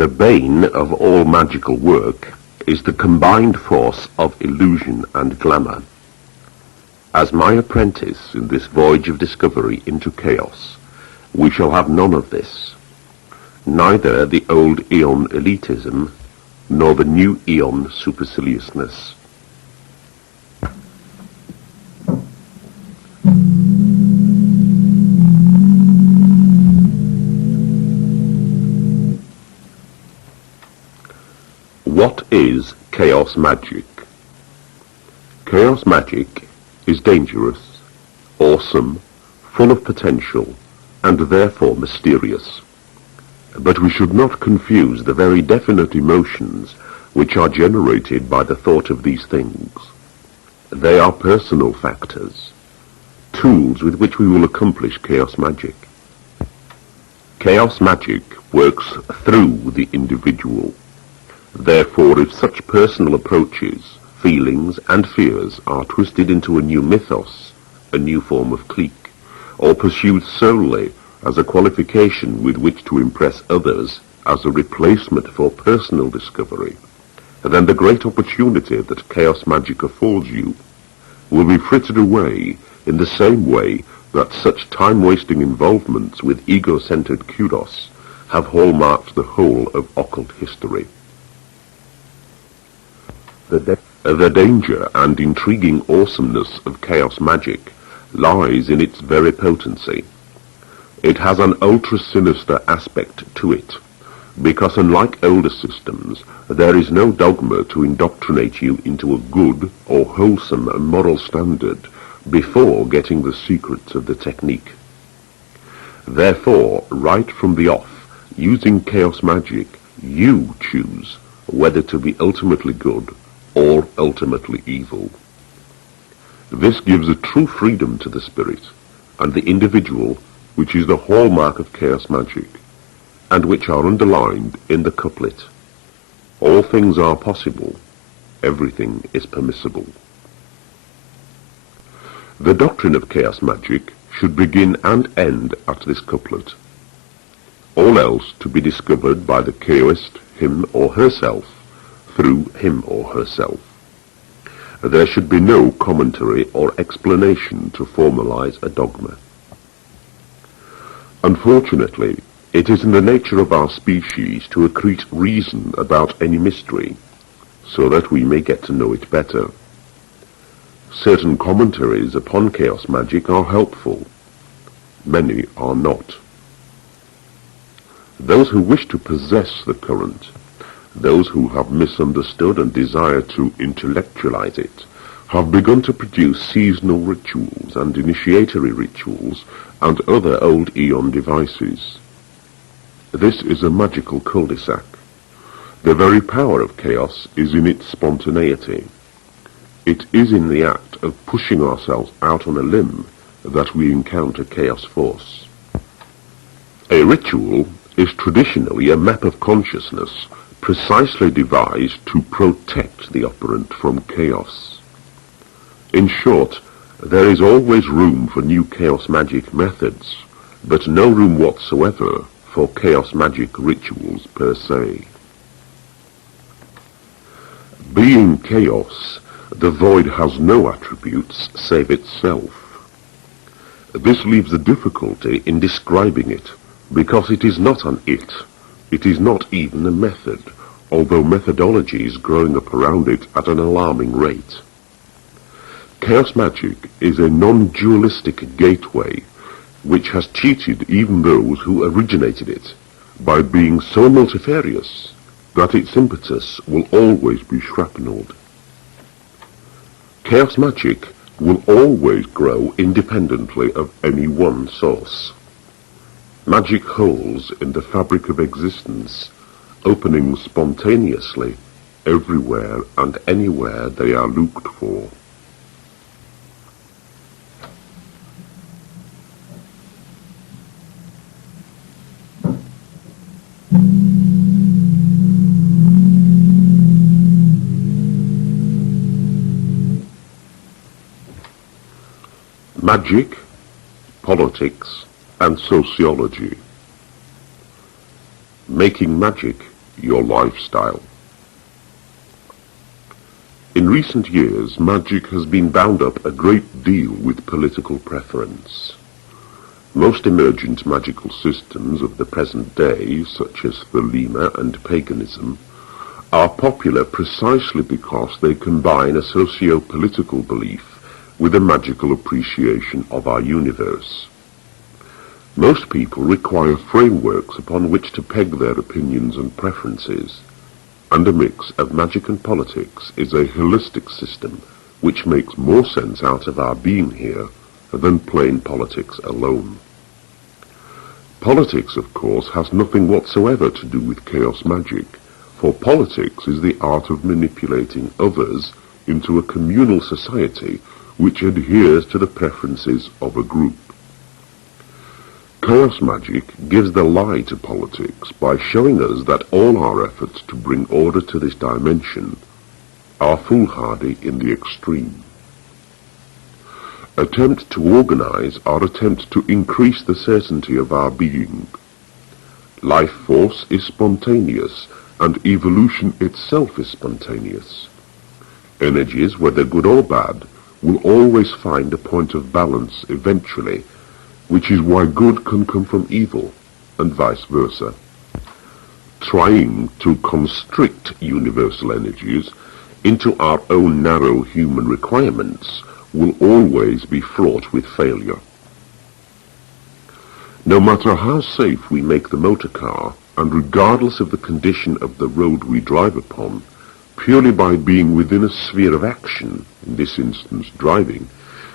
The bane of all magical work is the combined force of illusion and glamour. As my apprentice in this voyage of discovery into chaos, we shall have none of this, neither the old Aeon elitism, nor the new Aeon superciliousness. What is Chaos Magick? Chaos Magick is dangerous, awesome, full of potential, and therefore mysterious. But we should not confuse the very definite emotions which are generated by the thought of these things. They are personal factors, tools with which we will accomplish Chaos Magick. Chaos Magick works through the individual. Therefore, if such personal approaches, feelings, and fears are twisted into a new mythos, a new form of clique, or pursued solely as a qualification with which to impress others as a replacement for personal discovery, then the great opportunity that Chaos Magick affords you will be frittered away in the same way that such time-wasting involvements with ego-centered kudos have hallmarked the whole of occult history. The danger and intriguing awesomeness of Chaos Magick lies in its very potency. It has an ultra-sinister aspect to it, because unlike older systems, there is no dogma to indoctrinate you into a good or wholesome moral standard before getting the secrets of the technique. Therefore, right from the off, using Chaos Magick, you choose whether to be ultimately good or ultimately evil. This gives a true freedom to the spirit and the individual, which is the hallmark of Chaos Magick, and which are underlined in the couplet, "All things are possible, everything is permissible." The doctrine of Chaos Magick should begin and end at this couplet, all else to be discovered by the chaoist, him or herself, through him or herself. There should be no commentary or explanation to formalize a dogma. Unfortunately, it is in the nature of our species to accrete reason about any mystery, so that we may get to know it better. Certain commentaries upon Chaos Magick are helpful. Many are not. Those who wish to possess the current, those who have misunderstood and desire to intellectualize it, have begun to produce seasonal rituals and initiatory rituals and other old Aeon devices. This is a magical cul-de-sac. The very power of chaos is in its spontaneity. It is in the act of pushing ourselves out on a limb that we encounter chaos force. A ritual is traditionally a map of consciousness precisely devised to protect the operant from chaos. In short, there is always room for new Chaos Magick methods, but no room whatsoever for Chaos Magick rituals per se. Being chaos, the void has no attributes save itself. This leaves a difficulty in describing it, because it is not an it. It is not even a method, although methodology is growing up around it at an alarming rate. Chaos Magick is a non-dualistic gateway which has cheated even those who originated it by being so multifarious that its impetus will always be shrapnelled. Chaos Magick will always grow independently of any one source. Magic holes in the fabric of existence, opening spontaneously everywhere and anywhere they are looked for. Magic, politics, and sociology. Making magic your lifestyle. In recent years, magic has been bound up a great deal with political preference. Most emergent magical systems of the present day, such as Thelema and paganism, are popular precisely because they combine a socio-political belief with a magical appreciation of our universe. Most people require frameworks upon which to peg their opinions and preferences, and a mix of magic and politics is a holistic system which makes more sense out of our being here than plain politics alone. Politics, of course, has nothing whatsoever to do with chaos magic, for politics is the art of manipulating others into a communal society which adheres to the preferences of a group. Chaos magic gives the lie to politics by showing us that all our efforts to bring order to this dimension are foolhardy in the extreme. Attempts to organize are attempts to increase the certainty of our being. Life force is spontaneous, and evolution itself is spontaneous. Energies, whether good or bad, will always find a point of balance eventually, which is why good can come from evil, and vice versa. Trying to constrict universal energies into our own narrow human requirements will always be fraught with failure. No matter how safe we make the motor car, and regardless of the condition of the road we drive upon, purely by being within a sphere of action, in this instance driving,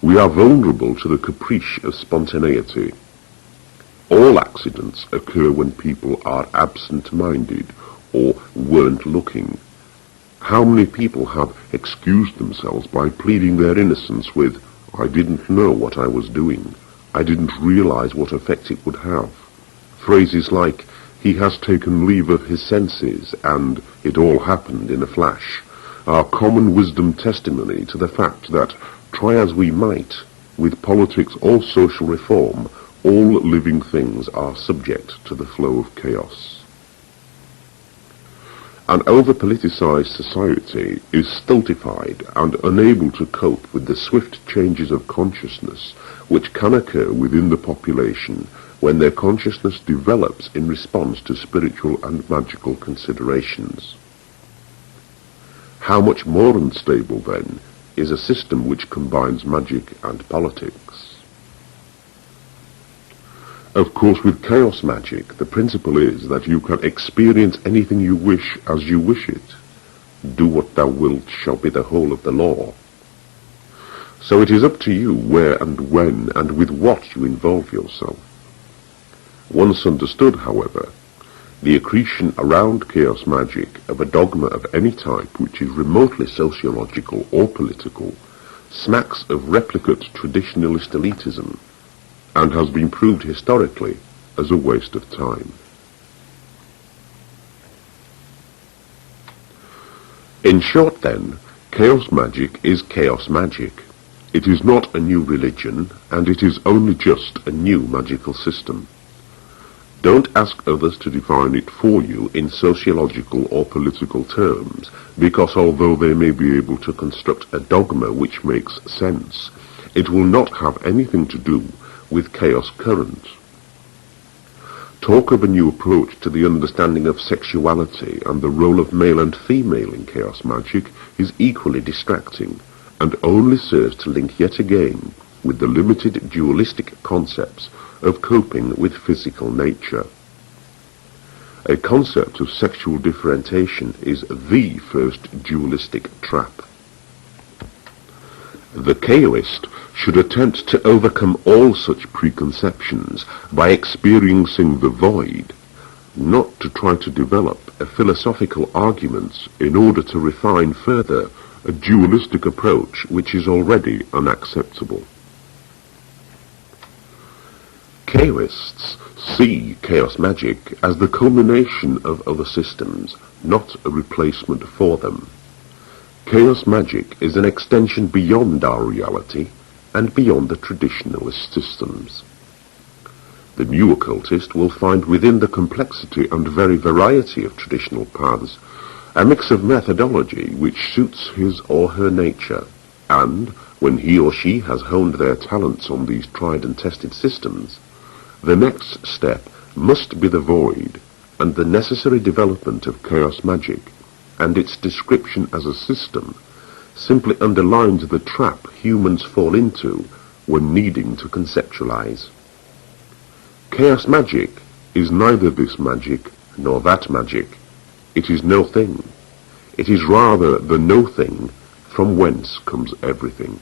we are vulnerable to the caprice of spontaneity. All accidents occur when people are absent-minded or weren't looking. How many people have excused themselves by pleading their innocence with, "I didn't know what I was doing. I didn't realize what effect it would have." Phrases like, "He has taken leave of his senses," and "it all happened in a flash," are common wisdom testimony to the fact that, try as we might, with politics or social reform, all living things are subject to the flow of chaos. An over-politicized society is stultified and unable to cope with the swift changes of consciousness which can occur within the population when their consciousness develops in response to spiritual and magical considerations. How much more unstable, then, is a system which combines magic and politics? Of course, with chaos magic, the principle is that you can experience anything you wish as you wish it. Do what thou wilt shall be the whole of the law. So it is up to you where and when and with what you involve yourself. Once understood, however, the accretion around chaos magic of a dogma of any type which is remotely sociological or political smacks of replicate traditionalist elitism, and has been proved historically as a waste of time. In short, then, chaos magic is chaos magic. It is not a new religion, and it is only just a new magical system. Don't ask others to define it for you in sociological or political terms, because although they may be able to construct a dogma which makes sense, it will not have anything to do with chaos current. Talk of a new approach to the understanding of sexuality and the role of male and female in chaos magic is equally distracting, and only serves to link yet again with the limited dualistic concepts of coping with physical nature. A concept of sexual differentiation is the first dualistic trap. The chaoist should attempt to overcome all such preconceptions by experiencing the void, not to try to develop a philosophical argument in order to refine further a dualistic approach which is already unacceptable. Chaoists see chaos magic as the culmination of other systems, not a replacement for them. Chaos magic is an extension beyond our reality and beyond the traditionalist systems. The new occultist will find within the complexity and very variety of traditional paths a mix of methodology which suits his or her nature, and, when he or she has honed their talents on these tried and tested systems, the next step must be the void and the necessary development of Chaos Magick, and its description as a system simply underlines the trap humans fall into when needing to conceptualize. Chaos Magick is neither this magic nor that magic. It is no thing. It is rather the no thing from whence comes everything.